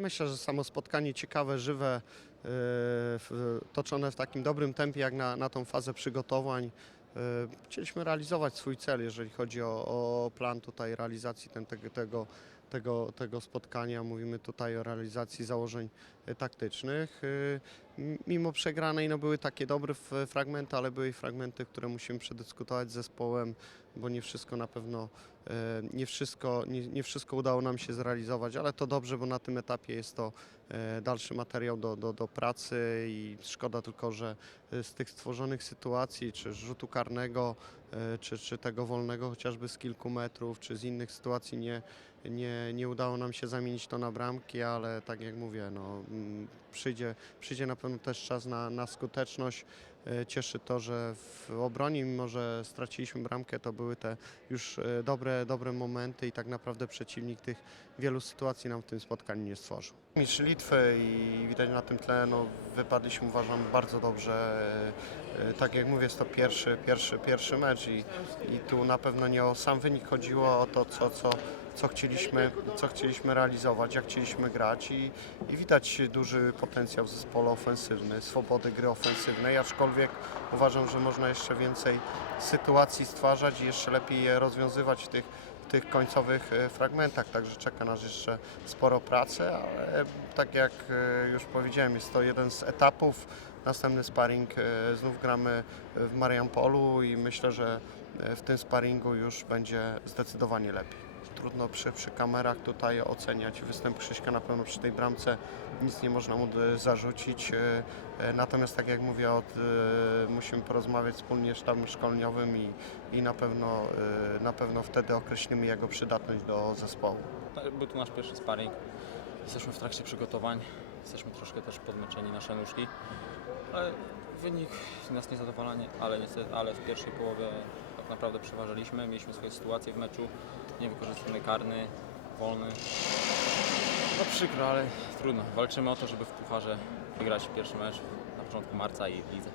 Myślę, że samo spotkanie ciekawe, żywe, w- toczone w takim dobrym tempie jak na, na tą fazę przygotowań. Yy, Chcieliśmy realizować swój cel, jeżeli chodzi o, o plan tutaj realizacji ten, tego, tego, tego, tego spotkania. Mówimy tutaj o realizacji założeń y, taktycznych. Mimo przegranej no były takie dobre fragmenty, ale były i fragmenty, które musimy przedyskutować z zespołem, bo nie wszystko na pewno E, Nie wszystko, nie, nie wszystko udało nam się zrealizować, ale to dobrze, bo na tym etapie jest to e, dalszy materiał do, do, do pracy i szkoda tylko, że e, z tych stworzonych sytuacji, czy rzutu karnego, czy, czy tego wolnego chociażby z kilku metrów, czy z innych sytuacji nie, nie, nie udało nam się zamienić to na bramki, ale tak jak mówię, no, mm, przyjdzie, przyjdzie na pewno też czas na, na skuteczność. E, Cieszy to, że w obronie, mimo że straciliśmy bramkę, to były te już e, dobre, dobre momenty i tak naprawdę przeciwnik tych wielu sytuacji nam w tym spotkaniu nie stworzył. Mistrz Litwy i widać na tym tle, no, wypadliśmy uważam bardzo dobrze. E, Tak jak mówię, jest to pierwszy, pierwszy, pierwszy mecz i, i tu na pewno nie o sam wynik chodziło, o to, co, co, co, chcieliśmy, co chcieliśmy realizować, jak chcieliśmy grać i, i widać duży potencjał w zespole ofensywny, swobody gry ofensywnej, aczkolwiek uważam, że można jeszcze więcej sytuacji stwarzać i jeszcze lepiej je rozwiązywać w tych, w tych końcowych e, fragmentach, także czeka nas jeszcze sporo pracy, ale tak jak e, już powiedziałem, jest to jeden z etapów. Następny sparring e, znów gramy w Mariampolu i myślę, że w tym sparingu już będzie zdecydowanie lepiej. Trudno przy, przy kamerach tutaj oceniać występ Krzyśka, na pewno przy tej bramce nic nie można mu zarzucić. e, e, Natomiast tak jak mówię, od, e, musimy porozmawiać wspólnie z sztabem szkoleniowym i, i na, pewno, na pewno wtedy określimy jego przydatność do zespołu. Tak, Był to nasz pierwszy sparring. Jesteśmy w trakcie przygotowań. Jesteśmy troszkę też podmęczeni nasze nóżki. Ale wynik nas nie ale niestety, ale w pierwszej połowie naprawdę przeważaliśmy. Mieliśmy swoje sytuacje w meczu. Niewykorzystany karny, wolny. No przykro, ale trudno. Walczymy o to, żeby w pucharze wygrać pierwszy mecz na początku marca i w.